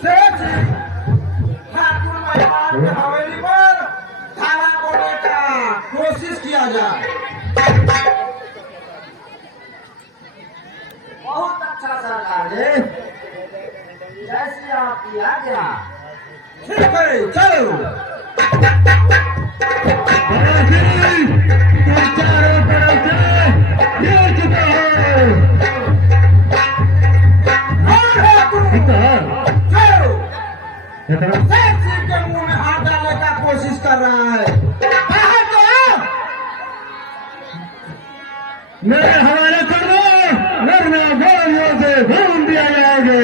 सेठ ठाकुर परिवार की हवेली पर थाना बोलने का कोशिश किया जाए। बहुत अच्छा सरकार जी, जैसी आपकी आज्ञा। ठीक है, चलो। चारों तरफ से घेर चुका है। सेठ जी के मुंह में हाथ डालने का कोशिश कर रहा है। बाहर तो मेरे हवाले कर दो, वरना गोलियों से भून दिया जाएगा।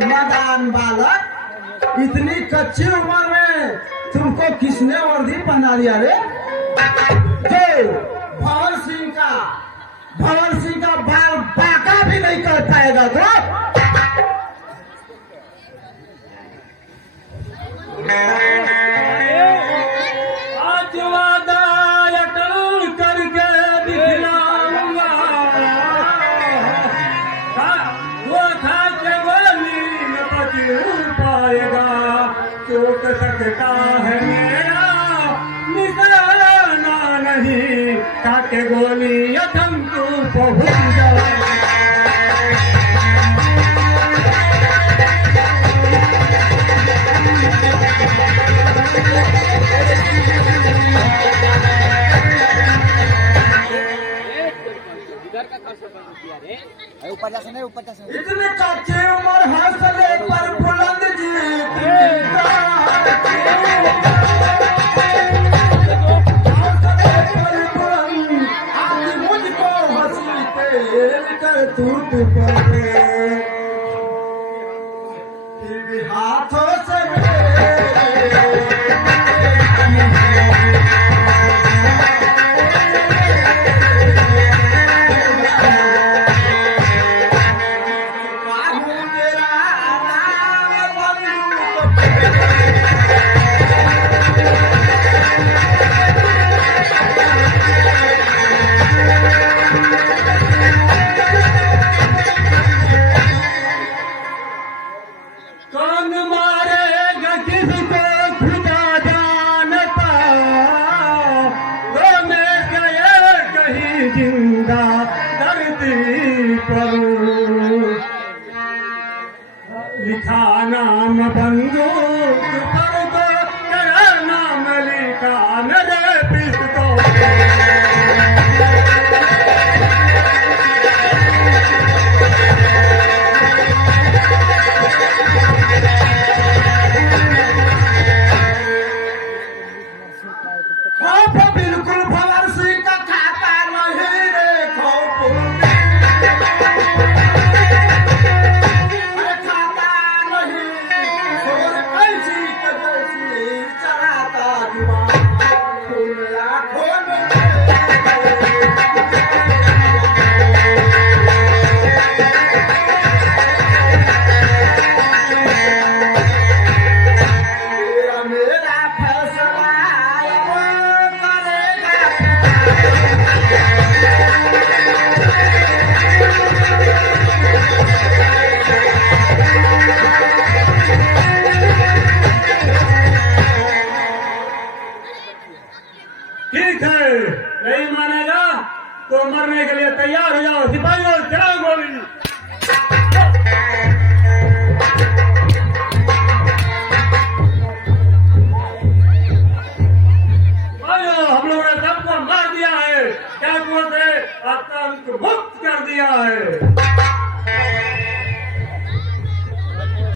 नादान बालक, इतनी कच्ची उम्र में तुमको किसने वर्दी पहना दिया रे? जो भवन सिंह का बाल बाका भी नहीं कर पाएगा तो आज वादा अटल करके दिखलाऊंगा, वो खा के गोली न बच पाएगा। चोट सकता है मेरा निशाना नहीं, काटे गोली अथम तू पहुंच जाए। ऊपर जा सुने, ऊपर जा सुने। इतने कच्चे उम्र हौसले पर बुलंद आज मुझको हंसी पे टूट पड़े, फिर हाथों से कौन मारेगा किसको खुदा जानता, तो मैं गए कहीं जिंदा धरती पर। लिखा नाम बंदूक पर तो तेरा नाम लिखा मेरे पिस्तौल पे। खौफ बिल्कुल भवन सिंह का खाता नहीं रे, खौफ खाता नहीं। और कैसी कैसी चलाता दीवार फूल आँखों में। मेरा फैसला वो करेगा। ठीक है, नहीं मानेगा तो मरने के लिए तैयार हो जाओ। सिपाहियों चलाओ गोली। हम लोगों ने सबको मार दिया है, डाकुओं से आतंक मुक्त कर दिया है।